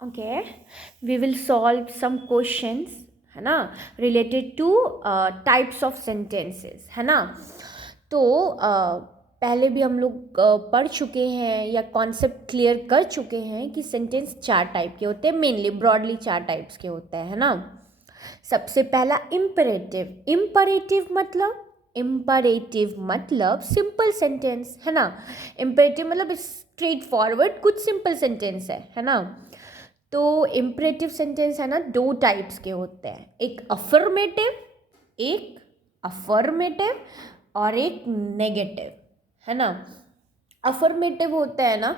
Okay, we will solve some questions, है ना, related to types of sentences, है ना। तो पहले भी हम लोग पढ़ चुके हैं या कॉन्सेप्ट क्लियर कर चुके हैं कि सेंटेंस चार टाइप के होते हैं, मेनली ब्रॉडली चार टाइप्स के होते हैं, है ना। सबसे पहला इम्परेटिव। इम्परेटिव मतलब सिंपल सेंटेंस, है ना। इम्परेटिव मतलब स्ट्रेट फॉरवर्ड कुछ सिंपल सेंटेंस है ना। तो इम्परेटिव सेंटेंस है ना, दो टाइप्स के होते हैं, एक अफर्मेटिव और एक नेगेटिव, है ना। अफर्मेटिव होता है ना,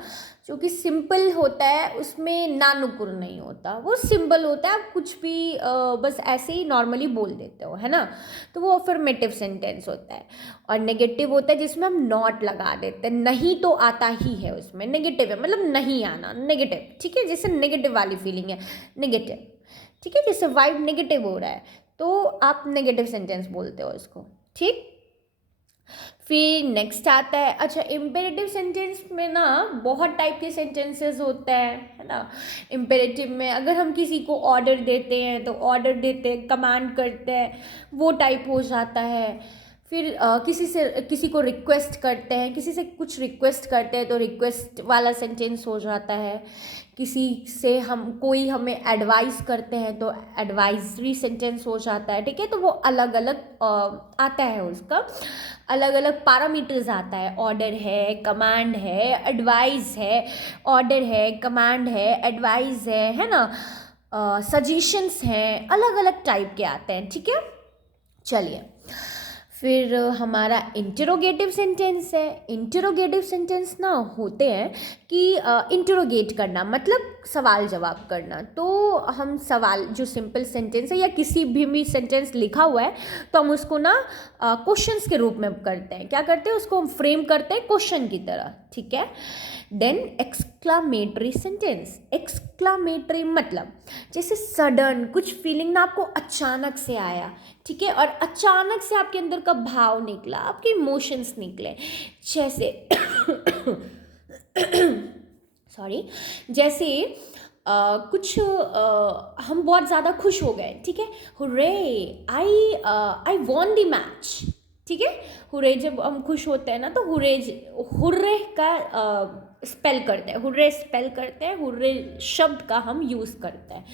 जो कि सिंपल होता है, उसमें ना नुकुर नहीं होता, वो सिंपल होता है, आप कुछ भी बस ऐसे ही नॉर्मली बोल देते हो, है ना। तो वो अफर्मेटिव सेंटेंस होता है। और नेगेटिव होता है जिसमें हम नॉट लगा देते हैं, नहीं तो आता ही है उसमें, नेगेटिव है मतलब नहीं आना, नेगेटिव, ठीक है। जैसे नेगेटिव वाली फीलिंग है, नेगेटिव, ठीक है। जैसे वाइब नेगेटिव हो रहा है तो आप नेगेटिव सेंटेंस बोलते हो इसको, ठीक। फिर नेक्स्ट आता है, अच्छा, इम्पेरेटिव सेंटेंस में ना बहुत टाइप के सेंटेंसेस होते हैं, है ना। इम्पेरेटिव में अगर हम किसी को ऑर्डर देते हैं तो ऑर्डर देते हैं, कमांड करते हैं, वो टाइप हो जाता है। फिर किसी को रिक्वेस्ट करते हैं, किसी से कुछ रिक्वेस्ट करते हैं तो रिक्वेस्ट वाला सेंटेंस हो जाता है। किसी से हम कोई हमें एडवाइस करते हैं तो एडवाइजरी सेंटेंस हो जाता है, ठीक है। तो वो अलग अलग आता है, उसका अलग अलग पैरामीटर्स आता है, ऑर्डर है, कमांड है, एडवाइस है, ऑर्डर है, कमांड है, एडवाइस है ना, सजेशंस हैं, अलग अलग टाइप के आते हैं, ठीक है। चलिए, फिर हमारा इंटरोगेटिव सेंटेंस है। इंटरोगेटिव सेंटेंस ना होते हैं कि इंटरोगेट करना मतलब सवाल जवाब करना। तो हम सवाल, जो सिंपल सेंटेंस है या किसी भी सेंटेंस लिखा हुआ है तो हम उसको ना क्वेश्चंस के रूप में करते हैं, क्या करते हैं, उसको हम फ्रेम करते हैं क्वेश्चन की तरह, ठीक है। Then exclamatory sentence. एक्सक्लामेटरी मतलब जैसे सडन कुछ फीलिंग ना आपको अचानक से आया, ठीक है, और अचानक से आपके अंदर का भाव निकला, आपके इमोशंस निकले, जैसे सॉरी, जैसे हम बहुत ज़्यादा खुश हो गए, ठीक है, hurray, I won the match, ठीक है। हुर्रे, जब हम खुश होते हैं ना तो हुर्रे का स्पेल करते हैं, हुर्रे स्पेल करते हैं, हुर्रे शब्द का हम यूज़ करते हैं,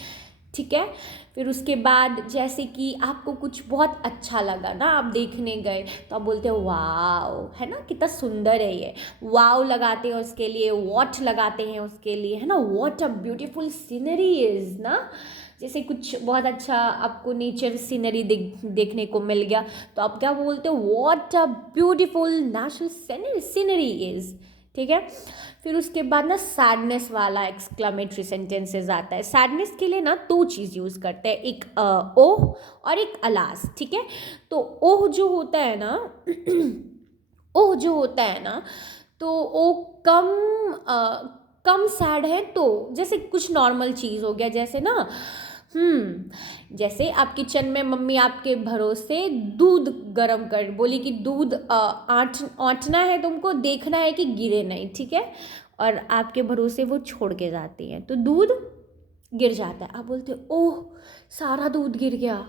ठीक है। फिर उसके बाद जैसे कि आपको कुछ बहुत अच्छा लगा ना, आप देखने गए तो आप बोलते हो वाओ, है ना, कितना सुंदर है ये, वाओ लगाते हैं उसके लिए, वॉट लगाते हैं उसके लिए, है ना, what a beautiful scenery is ना। जैसे कुछ बहुत अच्छा आपको नेचर सीनरी देखने को मिल गया तो आप क्या बोलते हो, what a beautiful natural scenery is, ठीक है। फिर उसके बाद ना सैडनेस वाला एक्सक्लामेटरी सेंटेंसेस आता है। सैडनेस के लिए ना दो चीज़ यूज़ करते हैं, एक ओह और एक अलास, ठीक है। तो ओह जो होता है ना ओह जो होता है ना, तो ओ कम कम सैड है, तो जैसे कुछ नॉर्मल चीज़ हो गया, जैसे ना जैसे आप किचन में मम्मी आपके भरोसे दूध गरम कर बोली कि दूध आँटना है, तुमको देखना है कि गिरे नहीं, ठीक है, और आपके भरोसे वो छोड़ के जाती हैं तो दूध गिर जाता है, आप बोलते हो ओह सारा दूध गिर गया,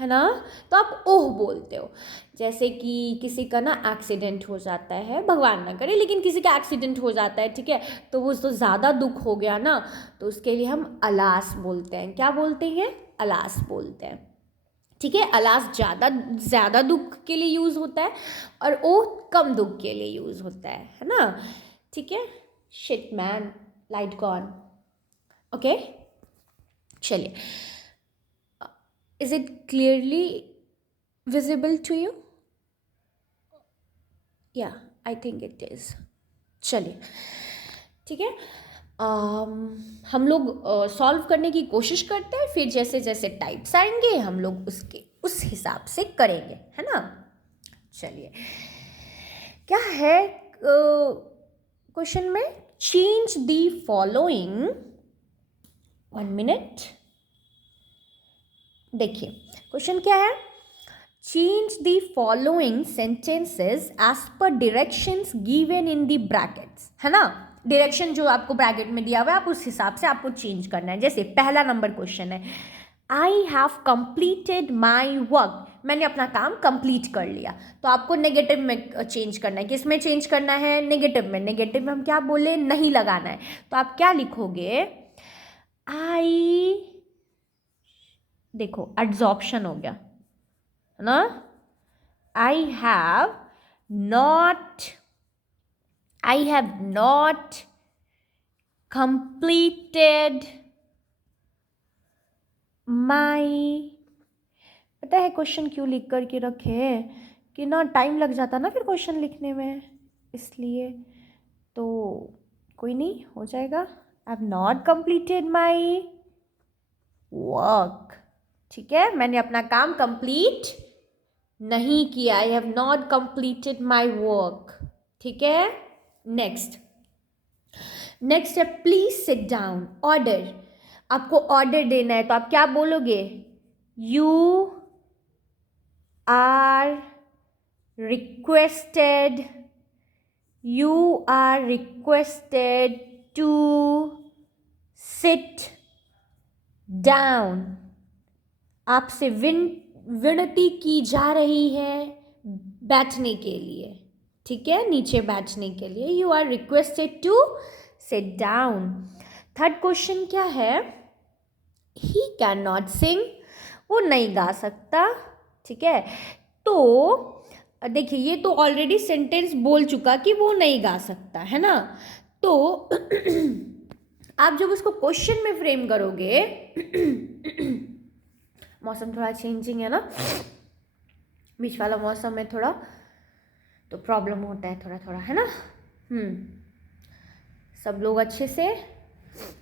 है ना, तो आप ओह बोलते हो। जैसे कि किसी का ना एक्सीडेंट हो जाता है, भगवान ना करे, लेकिन किसी का एक्सीडेंट हो जाता है, ठीक है, तो वो तो ज़्यादा दुख हो गया ना, तो उसके लिए हम अलास बोलते हैं, क्या बोलते हैं, अलास बोलते हैं, ठीक है। अलास ज़्यादा दुख के लिए यूज़ होता है और ओह कम दुख के लिए यूज़ होता है ना, ठीक है। Shit man, light gone, okay. चलिए, is it clearly visible to you? Yeah, I think it is. चलिए, ठीक है। हम लोग सॉल्व करने की कोशिश करते हैं, फिर जैसे जैसे टाइप्स आएंगे हम लोग उसके उस हिसाब से करेंगे, है ना। चलिए, क्या है क्वेश्चन में, चेंज दी फॉलोइंग, 1 मिनट, देखिए क्वेश्चन क्या है, change the following sentences as per directions given in the brackets, है ना। डायरेक्शन जो आपको ब्रैकेट में दिया हुआ है आप उस हिसाब से आपको चेंज करना है। जैसे पहला नंबर क्वेश्चन है, I have completed my work, मैंने अपना काम कंप्लीट कर लिया। तो आपको नेगेटिव में चेंज करना है। किस में चेंज करना है? नेगेटिव में। नेगेटिव में हम क्या बोले? नहीं लगाना है। तो आप क्या लिखोगे? आई, देखो एड्जॉर्प्शन हो गया है ना, आई हैव नॉट completed my, पता है क्वेश्चन क्यों लिख करके रखे हैं कि ना टाइम लग जाता ना फिर क्वेश्चन लिखने में, इसलिए। तो कोई नहीं, हो जाएगा। I have not completed my work, ठीक है, मैंने अपना काम कंप्लीट नहीं किया। I have not completed my work, ठीक है। नेक्स्ट है प्लीज सिट डाउन, ऑर्डर, आपको ऑर्डर देना है तो आप क्या बोलोगे? You are requested to sit down, आपसे विनती की जा रही है बैठने के लिए, ठीक है, नीचे बैठने के लिए। You are requested to sit down. Third question क्या है? ही कैन नॉट सिंग, वो नहीं गा सकता, ठीक है। तो देखिए ये तो ऑलरेडी सेंटेंस बोल चुका कि वो नहीं गा सकता, है ना। तो आप जब उसको क्वेश्चन में फ्रेम करोगे मौसम थोड़ा चेंजिंग है ना, बीच वाला मौसम में थोड़ा तो प्रॉब्लम होता है थोड़ा थोड़ा, है ना। सब लोग अच्छे से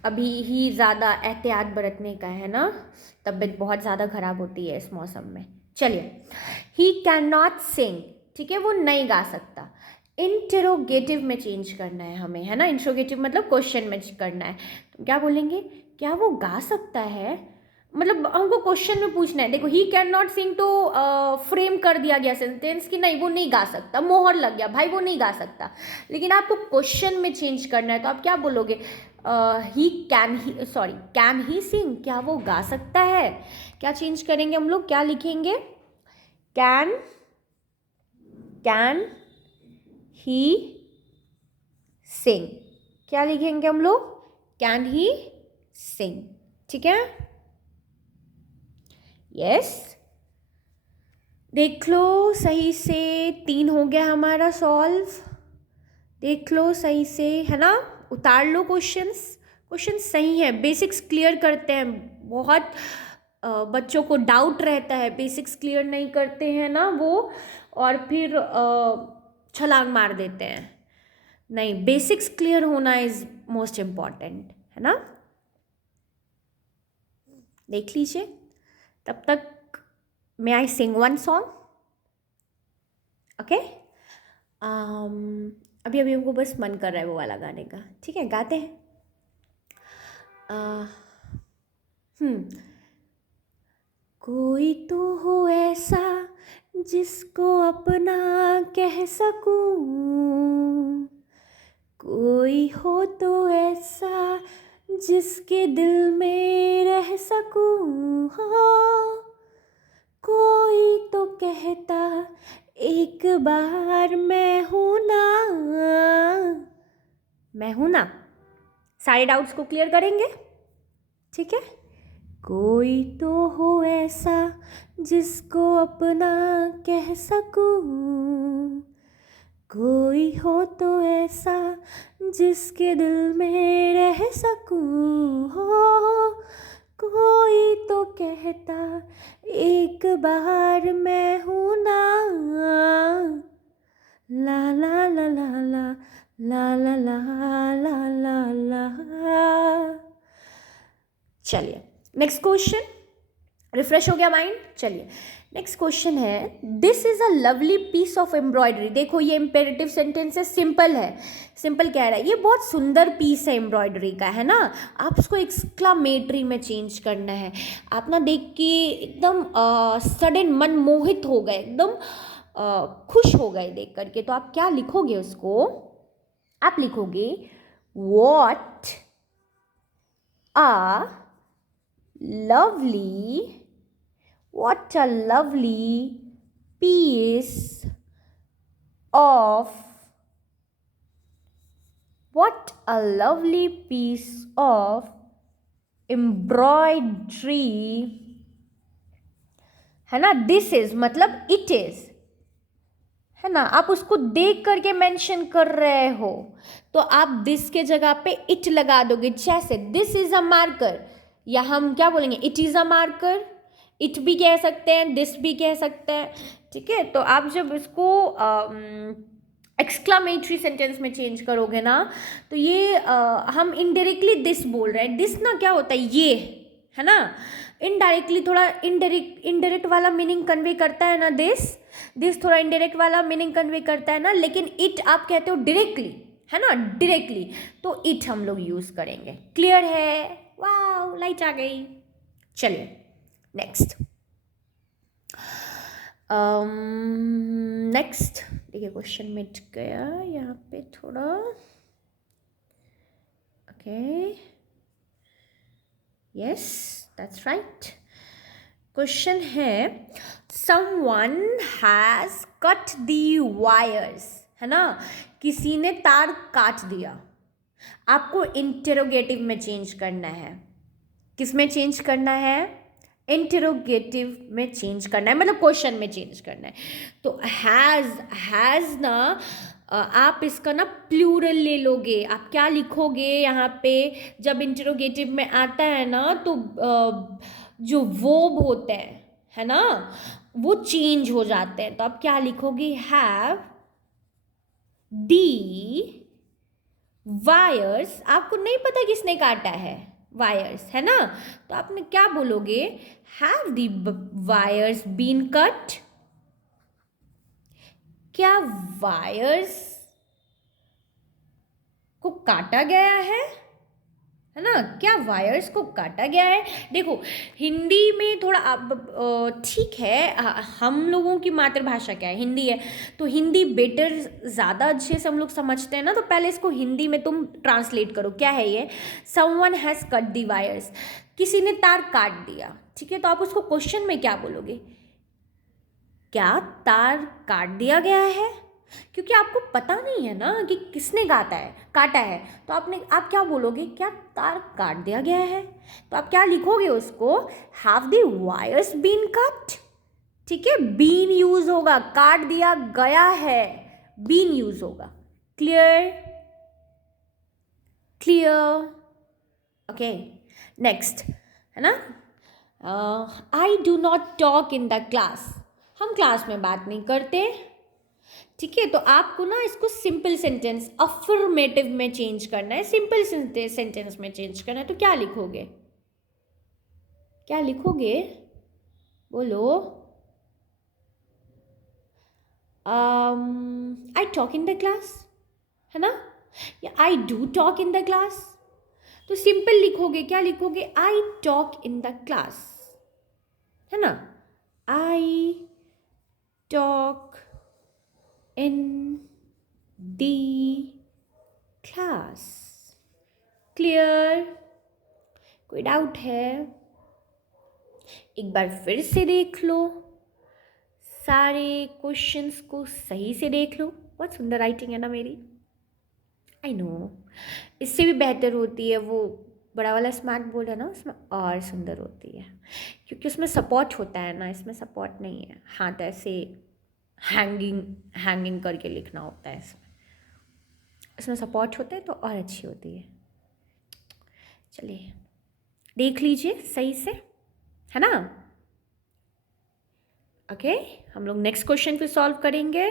अभी ही ज़्यादा एहतियात बरतने का है ना, तबीयत बहुत ज़्यादा ख़राब होती है इस मौसम में। चलिए, ही कैन नॉट सिंग, ठीक है, वो नहीं गा सकता। इंटरोगेटिव में चेंज करना है हमें, है ना। इंटरोगेटिव मतलब क्वेश्चन में करना है। तो क्या बोलेंगे? क्या वो गा सकता है? मतलब हमको क्वेश्चन में पूछना है। देखो ही कैन नॉट सिंग तो फ्रेम कर दिया गया सेंटेंस कि नहीं वो नहीं गा सकता, मोहर लग गया भाई वो नहीं गा सकता। लेकिन आपको क्वेश्चन में चेंज करना है तो आप क्या बोलोगे? कैन ही सिंग, क्या वो गा सकता है? क्या चेंज करेंगे हम लोग? क्या लिखेंगे? कैन ही सिंग, क्या लिखेंगे हम लोग? कैन ही सिंग, ठीक है। यस, देख लो सही से, 3 हो गया हमारा सॉल्व, देख लो सही से, है ना। उतार लो क्वेश्चन सही है, बेसिक्स क्लियर करते हैं। बहुत बच्चों को डाउट रहता है, बेसिक्स क्लियर नहीं करते हैं ना वो, और फिर छलांग मार देते हैं। नहीं, बेसिक्स क्लियर होना इज मोस्ट इम्पॉर्टेंट, है ना। देख लीजिए, तब तक मे आई सिंग वन सॉन्ग, ओके। अभी हमको बस मन कर रहा है वो वाला गाने का, ठीक है, गाते हैं। कोई तो हो ऐसा जिसको अपना कह सकूं, कोई हो तो ऐसा जिसके दिल में रह सकूं, हाँ। कोई तो कहता एक बार मैं हूं ना। सारे डाउट्स को क्लियर करेंगे, ठीक है। कोई तो हो ऐसा जिसको अपना कह सकूं, कोई हो तो ऐसा जिसके दिल में रह सकूं, हो। कोई तो कहता एक बार मैं हूं ना, ला ला ला ला ला ला ला ला ला ला ला। चलिए नेक्स्ट क्वेश्चन, रिफ्रेश हो गया माइंड। चलिए नेक्स्ट क्वेश्चन है, this is a lovely piece of embroidery. देखो ये इम्पेरेटिव सेंटेंस है, सिंपल है, सिंपल कह रहा है ये बहुत सुंदर पीस है एम्ब्रॉयडरी का, है ना। आप उसको एक्सक्लामेटरी में चेंज करना है। आप ना देख के एकदम सडन मन मोहित हो गए, एकदम खुश हो गए देख करके। तो आप क्या लिखोगे उसको? आप लिखोगे What a lovely, what a lovely piece of, what a lovely piece of embroidery, है ना. दिस इज मतलब इट इज, है ना. आप उसको देख करके मेंशन कर रहे हो तो आप दिस के जगह पे इट लगा दोगे. जैसे दिस इज अ मार्कर, या हम क्या बोलेंगे, it is a marker. It भी कह सकते हैं, दिस भी कह सकते हैं. ठीक है, तो आप जब इसको एक्सक्लामेटरी सेंटेंस में चेंज करोगे ना तो ये हम इनडायरेक्टली दिस बोल रहे हैं. दिस ना क्या होता है, ये, है ना. इनडायरेक्टली थोड़ा इनडायरेक्ट वाला मीनिंग कन्वे करता है ना दिस थोड़ा इनडायरेक्ट वाला मीनिंग कन्वे करता है ना. लेकिन इट आप कहते हो डायरेक्टली, है ना, डायरेक्टली, तो इट हम लोग यूज करेंगे. क्लियर है. वाह, लाइट आ गई. चलिए नेक्स्ट. नेक्स्ट देखिए, क्वेश्चन मिट गया यहाँ पे थोड़ा. Okay, yes, that's right. Question है, someone has cut the wires, है ना. किसी ने तार काट दिया. आपको इंटेरोगेटिव में चेंज करना है. किस में चेंज करना है, इंटेरोगेटिव में चेंज करना है, मतलब क्वेश्चन में चेंज करना है. तो हैज़ ना आप इसका ना प्लूरल ले लोगे. आप क्या लिखोगे यहाँ पे, जब इंटेरोगेटिव में आता है ना तो जो वर्ब होते हैं, है ना, वो चेंज हो जाते हैं. तो आप क्या लिखोगे, हैव दी वायर्स. आपको नहीं पता किसने काटा है वायर्स, है ना, तो आपने क्या बोलोगे, have the wires been cut. क्या वायर्स को काटा गया है ना. क्या वायर्स को काटा गया है. देखो, हिंदी में थोड़ा ठीक है, हम लोगों की मातृभाषा क्या है, हिंदी है, तो हिंदी बेटर, ज़्यादा अच्छे से हम लोग समझते हैं ना. तो पहले इसको हिंदी में तुम ट्रांसलेट करो. क्या है ये, someone has cut the wires, किसी ने तार काट दिया. ठीक है, तो आप उसको क्वेश्चन में क्या बोलोगे, क्या तार काट दिया गया है. क्योंकि आपको पता नहीं है ना कि किसने काटा है, तो आप क्या बोलोगे, क्या तार काट दिया गया है. तो आप क्या लिखोगे उसको, have the wires been cut. ठीक है, बीन यूज होगा, काट दिया गया है, बीन यूज होगा. क्लियर. ओके, नेक्स्ट, है ना. I do not talk in the class. हम क्लास में बात नहीं करते. ठीक है, तो आपको ना इसको सिंपल सेंटेंस अफर्मेटिव में चेंज करना है, सिंपल सेंटेंस में चेंज करना है. तो क्या लिखोगे, बोलो. I talk in the class, है ना, या I do talk in the class. तो सिंपल लिखोगे, क्या लिखोगे, I talk in the class, है ना. I talk in the class. Clear. कोई डाउट है, एक बार फिर से देख लो, सारे क्वेश्चंस को सही से देख लो. बहुत सुंदर राइटिंग है ना मेरी, आई नो. इससे भी बेहतर होती है वो बड़ा वाला स्मार्ट बोर्ड है ना, उसमें और सुंदर होती है, क्योंकि उसमें सपोर्ट होता है ना, इसमें सपोर्ट नहीं है. हाथ ऐसे हैंगिंग करके लिखना होता है. इसमें सपोर्ट होता है तो और अच्छी होती है. चलिए देख लीजिए सही से, है ना. ओके, हम लोग नेक्स्ट क्वेश्चन पे सॉल्व करेंगे.